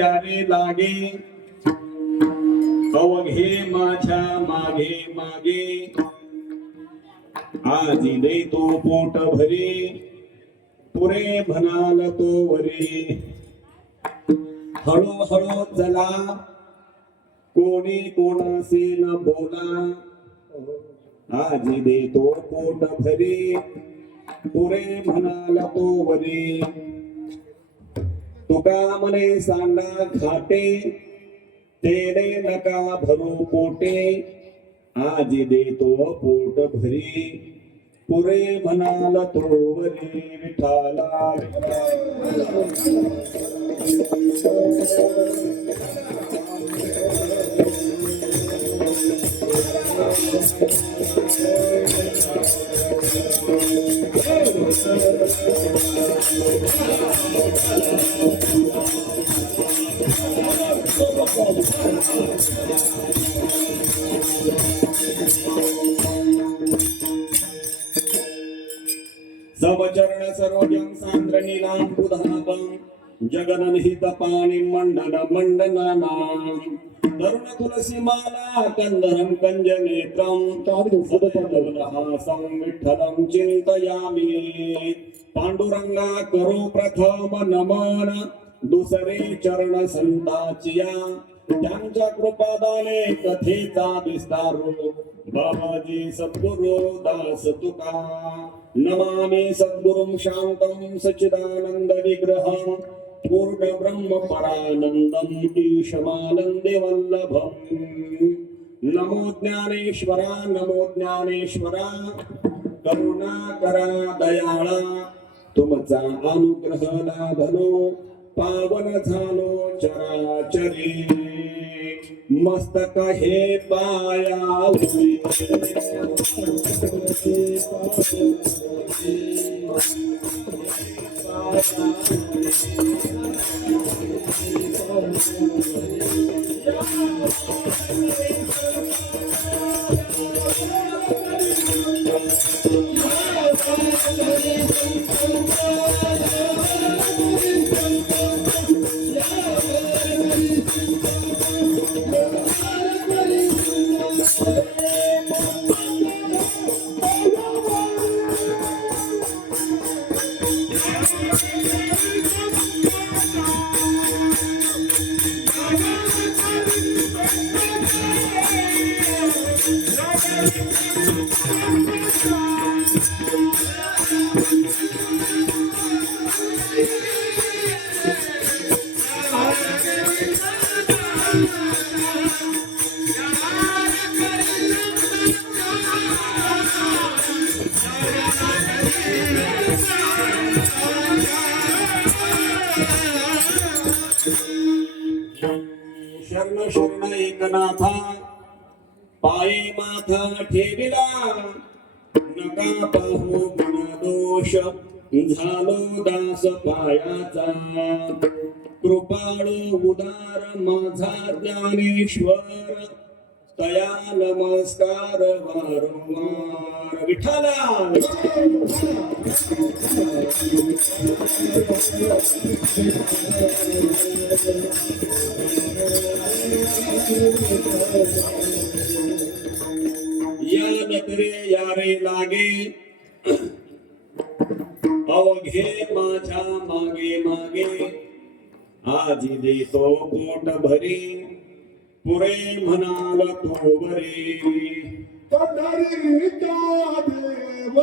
त्याने लागे. अवघे माझ्या मागे मागे. आजी दे तो पोट भरे. पुरे म्हणाल तो वरे. हळूहळू चला. कोणी कोणासे न बोला. आजी दे तो पोट भरे. पुरे म्हणाल तो वरे. तुका मने सांडा घाटे तेने नका भरू पोटे आजी देतो पोट भरी. पुरे म्हणाल तो वरी विठाला सवचरण सरोजं सान्द्र नीलाम्बुधापं जगननिहित पाणि मण्डन मण्डनानां तरुण तुलसी माला कंदरं कंज नेत्रं विठ्ठलं चिन्तयामि। पांडुरंगा करो प्रथम नमन दुसरे चरण संताचिया त्यांच्या कृपादाने कथेचा विस्तारो। बाबाजी सद्गुरु दास तुका। नमामि सद्गुरुं शान्तं सच्चिदानन्द विग्रहं पूर्ण ब्रह्म परानन्दम् ईशमानन्दे नमो ज्ञानेश्वरा नमो ज्ञानेश्वरा करुणा करा दयाळा। तुमचा अनुग्रह लाभलो पावन झालो चराचरी। मस्तक हे पाया Thank you. ठेविला नका पाहू गुण दोष झालो दास पायाचा. कृपाळू उदार माझा ज्ञानेश्वर. तया नमस्कार वारंवार. विठाला नजरे यारे लागे. अवघे माझ्या मागे मागे. आजी देतो पोट भरी. पुरे म्हणाल तो बरे. पंढरीचा देव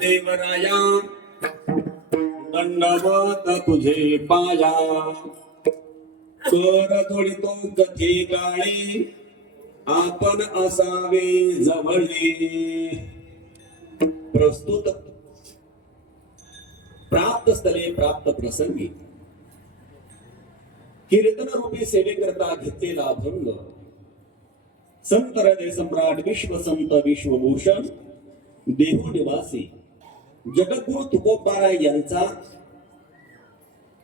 देवराया दंडवत तुझे पाया कर जोडितो कथी काळी आपण असावे जवळी. प्रस्तुत प्राप्त स्थले प्राप्त प्रसंगी. कीर्तन रूपी सेवेकरता घेतलेला अभंग संत हृदय सम्राट विश्व संत विश्वभूषण देहू निवासी. जगद्गुरु तुकोबाराय यांचा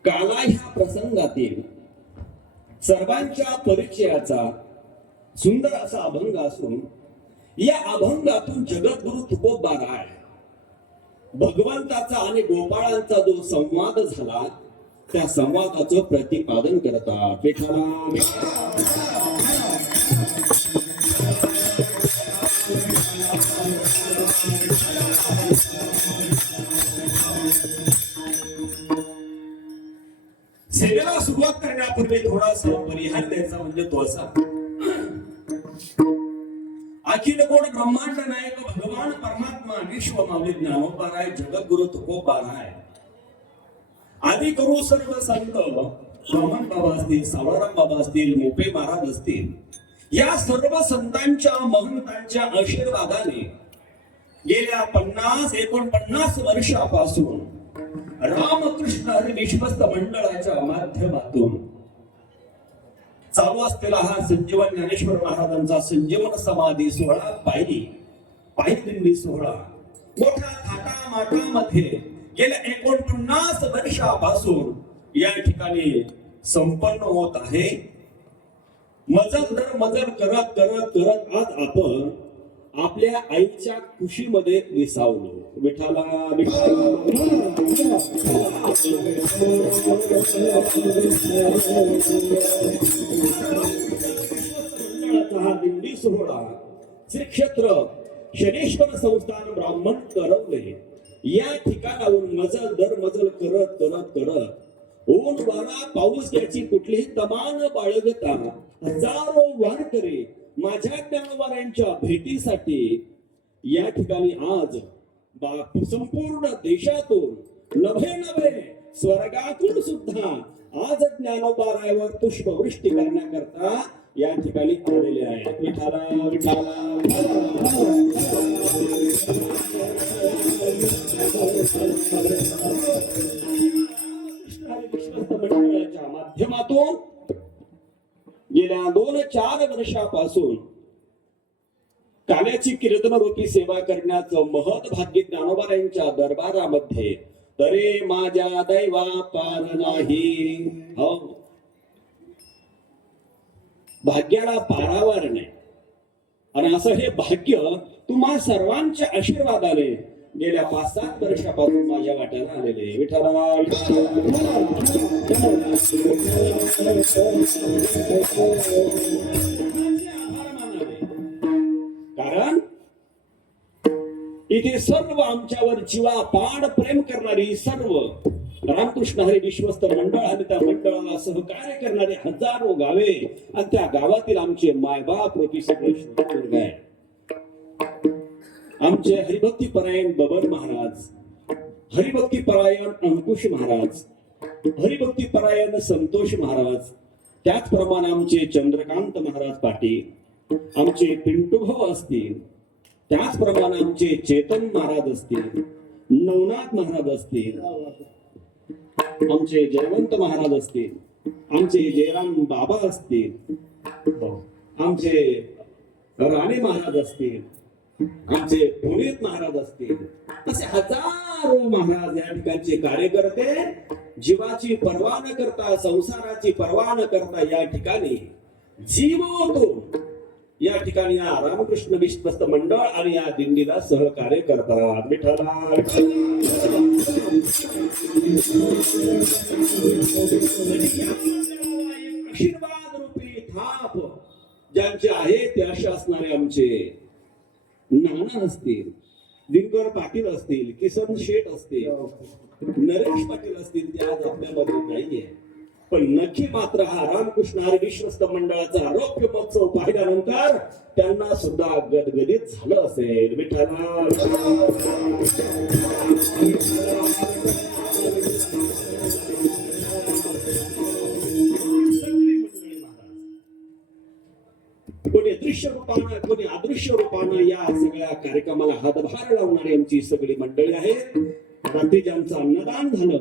काला ह्या प्रसंगातील सर्वांच्या परिचयाचा सुंदर असा अभंग असून या अभंगातून जगद्गुरु तुकोबाराय भगवंताचा आणि गोपाळांचा जो संवाद झाला त्या संवादाचं प्रतिपादन करतात. सेवेला सुरुवात करण्यापूर्वी थोडासा परिहार द्यायचा म्हणजे तो असा. अखिल कोण ब्रह्मांड नायक भगवान परमात्मा विश्व माऊली ज्ञानोबाराय जगद्गुरु तुकोबाराय आदी करू सर्व संत वामन बाबा असतील सावळाराम बाबा असतील मोपे महाराज असतील या सर्व संतांच्या महंतांच्या आशीर्वादाने गेल्या पन्नास एकोणपन्नास वर्षापासून रामकृष्ण हरी विश्वस्त मंडळाच्या माध्यमातून चालू असलेला हा संजीवन ज्ञानेश्वर महाराजांचा संजीवन समाधी सोहळा पायरी पायदिंडी सोहळा. मोठ्या थाटामाटामध्ये गेल्या एकोणपन्नास वर्षापासून या ठिकाणी संपन्न होत आहे. मजल दर मजल करत करत करत आज आपण आपल्या आईच्या खुशीमध्ये विसावलो विठाला विठाला हा दिंडी सोहळा. श्री क्षेत्र शनेश्वर संस्थान ब्राह्मण करवले. या ठिकाणाहून मजल दर मजल करत करत करत ऊन वारा पाऊस याची कुठलीही तमान बाळगता हजारो वारकरी माझ्या ज्ञानवाऱ्यांच्या भेटीसाठी या ठिकाणी आज बा- संपूर्ण देशातून नभे नभे स्वर्गातून सुद्धा आज ज्ञानोबारायवर पुष्पवृष्टी करण्याकरता या ठिकाणी आलेले आहेत. विठाला विठाला मंडळाच्या माध्यमातून गेल्या दोन चार वर्षापासून काल्याची कीर्तन रूपी सेवा करण्याचं महत भाग्य ज्ञानोबारांच्या दरबारामध्ये तरे माझ्या दैवा पार नाही. हो. भाग्याला पारावर नाही. आणि असं हे भाग्य तुम्हा सर्वांच्या आशीर्वादाने गेल्या पाच सात वर्षापासून माझ्या वाट्याला आलेले विठाला कारण इथे सर्व आमच्यावर जीवा पाड प्रेम करणारी सर्व रामकृष्ण हरे विश्वस्त मंडळ आणि त्या मंडळाला सहकार्य करणारे हजारो गावे आणि त्या गावातील आमचे मायबाप रोपी सगळे आमचे हरिभक्ती परायण बबन महाराज हरिभक्ती परायण अंकुश महाराज हरिभक्ती परायण संतोष महाराज त्याचप्रमाणे आमचे चंद्रकांत महाराज पाटील आमचे पिंटूभाऊ असतील त्याचप्रमाणे आमचे चेतन महाराज असतील नवनाथ महाराज असतील आमचे जयवंत महाराज असतील आमचे जयराम बाबा असतील आमचे राणे महाराज असतील आमचे पुनीत महाराज असतील असे हजार महाराज या ठिकाणचे कार्यकर्ते जीवाची पर्वा न करता संसाराची पर्वा न करता या ठिकाणी जीव होतो या ठिकाणी या रामकृष्ण विश्वस्त मंडळ आणि या दिंडीला सहकार्य करतात. विठ्ठला आशीर्वाद रूपी थाप ज्यांचे आहे ते असे असणारे आमचे नाना असतील दिनकर पाटील असतील किसन शेठ असतील नरेश पाटील असतील ते आज आपल्यामध्ये नाहीये. पण नक्की मात्र हा रामकृष्ण हरी विश्वस्त मंडळाचा आरोग्य महोत्सव पाहिल्यानंतर त्यांना सुद्धा गदगदित झालं असेल. विठ्ठला दृश्य रूपानं कोणी अदृश्य रूपानं या सगळ्या कार्यक्रमाला हातभार लावणारी आमची सगळी मंडळी आहेत. रात्री ज्यांचं अन्नदान झालं.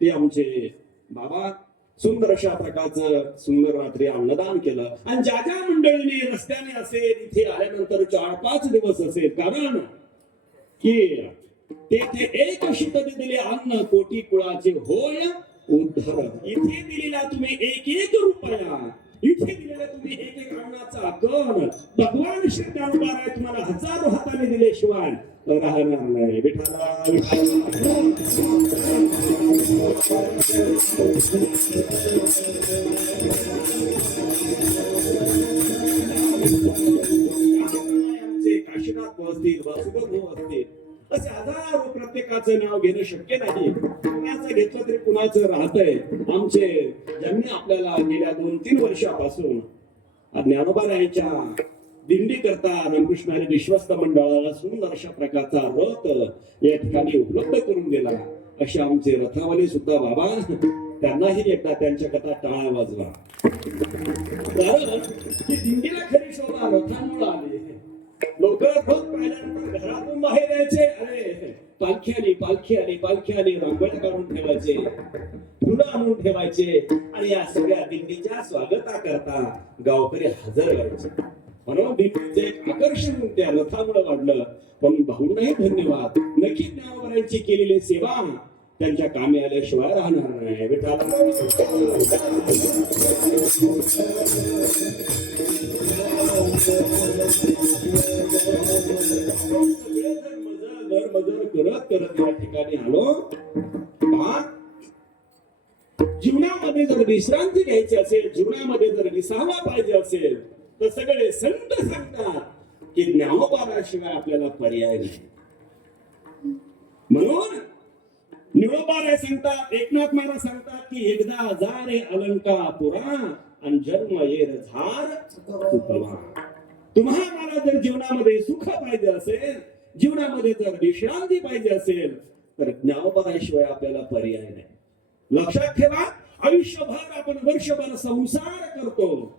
ते आमचे बाबा सुंदर अशा प्रकारचं सुंदर रात्री अन्नदान केलं. आणि ज्या ज्या मंडळीने रस्त्याने असेल इथे आल्यानंतर चार पाच दिवस असेल. कारण की तेथे एक शीतने दिले अन्न कोटी कुळाचे होय उद्धर इथे दिलेला तुम्ही एक एक रुपया. इथे दिलेला तुम्ही एक एक अन्नाचा गण. भगवान श्री ज्ञानोबाराय तुम्हाला हजारो हाताने दिल्याशिवाय राहणार नाही. विठाला काशीनाथ असतील वासुदेव असतील असे हजारो प्रत्येकाचं नाव घेणं शक्य नाही. कुणाचं घेतलं तरी कुणाचं राहतंय? आमचे ज्यांनी आपल्याला गेल्या दोन तीन वर्षापासून ज्ञानोबारायांच्या दिंडी करता रामकृष्ण आणि विश्वस्त मंडळाला सुंदर अशा प्रकारचा रथ या ठिकाणी उपलब्ध करून दिला. असे आमचे रथावले सुद्धा बाबा त्यांनाही एकदा त्यांच्या कथा टाळा वाजवा. कारण ही दिंडीला खरी शोभा रथांमुळे आली. बाहेर यायचे अरे पालख्याने पालख्याने पालख्याने रांगोळ्या काढून ठेवायचे. फुलं आणून ठेवायचे. आणि या सगळ्या दिंडीच्या स्वागता करता गावकरी हजर व्हायचे. म्हणून दिंडीचे आकर्षण त्या रथामुळे वाढलं. पण भाऊंनाही धन्यवाद. नक्की ज्ञानवरांची केलेली सेवा त्यांच्या कामी आल्याशिवाय राहणार नाही. विठाला करत करत या ठिकाणी आलो जीवनामध्ये जर विश्रांती घ्यायची असेल जीवनामध्ये जर विसावा पाहिजे असेल तर सगळे संत सांगतात की ज्ञानोपाराशिवाय आपल्याला पर्याय नाही. म्हणून निळोबाराय सांगतात एकनाथ महाराज सांगतात की एकदा हजार रे अलंका पुरा आणि जन्म येर झार तुम्हाला मला जर जीवनामध्ये सुख पाहिजे असेल जीवनामध्ये जर विश्रांती पाहिजे असेल तर ज्ञानोबाराशिवाय आपल्याला पर्याय नाही. लक्षात ठेवा आयुष्यभर आपण वर्षभर संसार करतो.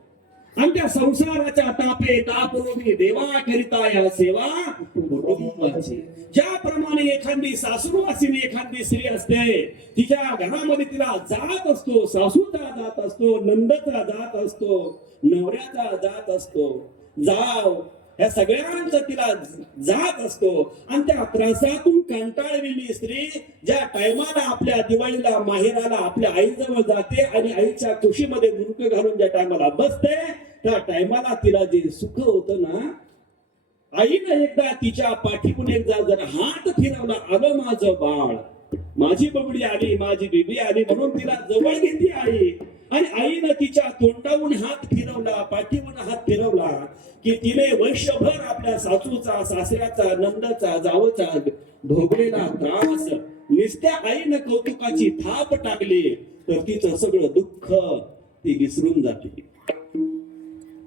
आणि त्या संसाराच्या तापे तापरोगी देवा करिता या सेवा कुटुंबाची. ज्याप्रमाणे एखादी सासूवासीने एखादी स्त्री असते तिच्या घरामध्ये तिला जात असतो सासूचा जात असतो नंदचा जात असतो नवऱ्याचा जात असतो. जाव या सगळ्यांचा तिला जात असतो. आणि त्या त्रासातून कंटाळलेली स्त्री ज्या टायमाला आपल्या दिवाळीला माहेराला आपल्या आईजवळ जाते आणि आईच्या खुशीमध्ये मुंडक घालून ज्या टायमाला बसते त्या टायमाला तिला जे सुख होत ना आईनं एकदा तिच्या पाठीपून एकदा जर हात फिरवला आलं माझं बाळ माझी बबडी आली माझी बेबी आली म्हणून तिला जवळ घेतली आई. आणि आईनं तिच्या तोंडावून हात फिरवला पाठीवून हात फिरवला की तिने वर्षभर आपल्या सासूचा सासऱ्याचा नंदाचा जावचा भोगलेला त्रास नुसत्या आईनं कौतुकाची थाप टाकली तर तिचं सगळं दुःख ती विसरून जाते.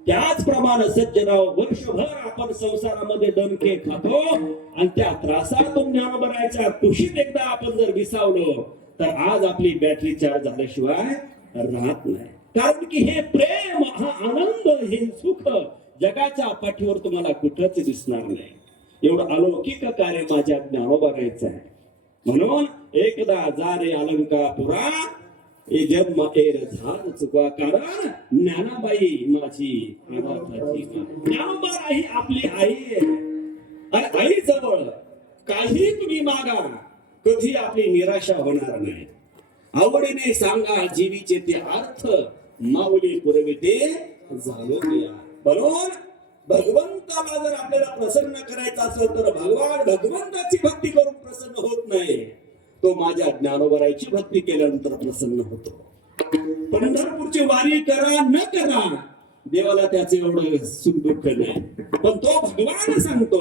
त्याचप्रमाणे सज्जनाव वर्षभर आपण संसारामध्ये दणके खातो आणि त्या त्रासातून ज्ञानोबरायच्या कुशीत एकदा आपण जर विसावलो तर आज आपली बॅटरी चार्ज झाल्याशिवाय राहत नाही. कारण की हे प्रेम हा आनंद हे सुख जगाच्या पाठीवर तुम्हाला कुठंच दिसणार नाही. एवढं अलौकिक कार्य माझ्या ज्ञानोबरायचं आहे म्हणून एकदा जा रे अलंका पुरा हे जन्म एर चुकवा कारण ज्ञानाबाई माझी ज्ञानोबा आपली आई आहे. आई जवळ काही तुम्ही मागा कधी आपली निराशा होणार नाही. आवडीने सांगा जीवीचे ते अर्थ माऊली पुरविते झालो बरोबर? भगवंताला जर आपल्याला प्रसन्न करायचं असेल तर भगवान भगवंताची भक्ती करून प्रसन्न होत नाही. तो माझ्या ज्ञानोबराची भक्ती केल्यानंतर प्रसन्न होतो. पंढरपूरची वारी करा न करा देवाला त्याचे एवढं सुख दुःख नाही. पण तो भगवान सांगतो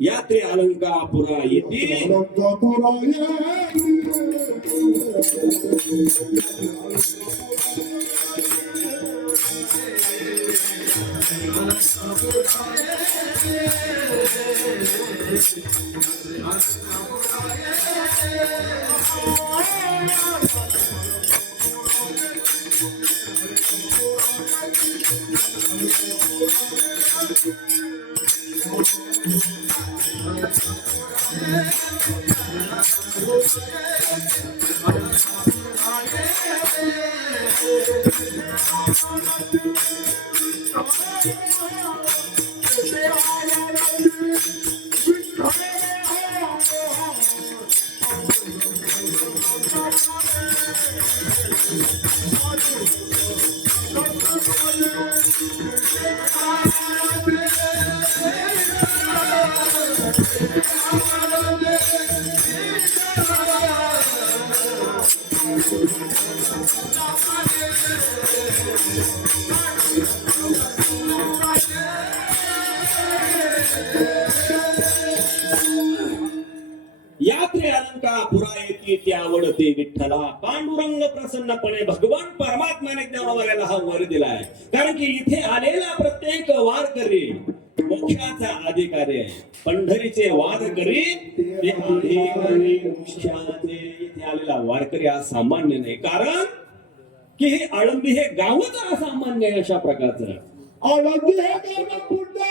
यात्रे अलंकापुरा येथे अलंकापुरा Oh, यात्रे अलंका पुरा येते ते आवडते विठ्ठला. पांडुरंग प्रसन्नपणे भगवान परमात्माने ज्ञानवाऱ्याला हा वर दिलाय. कारण की इथे आलेला प्रत्येक वारकरी मोक्षाचा अधिकारी आहे. पंढरीचे वारकरी ते मोक्षाचे इथे आलेला वारकरी हा सामान्य नाही. कारण की हे आळंदी हे गावच असामान्य अशा प्रकारचं. आळंदी हे गाणं पुन्हा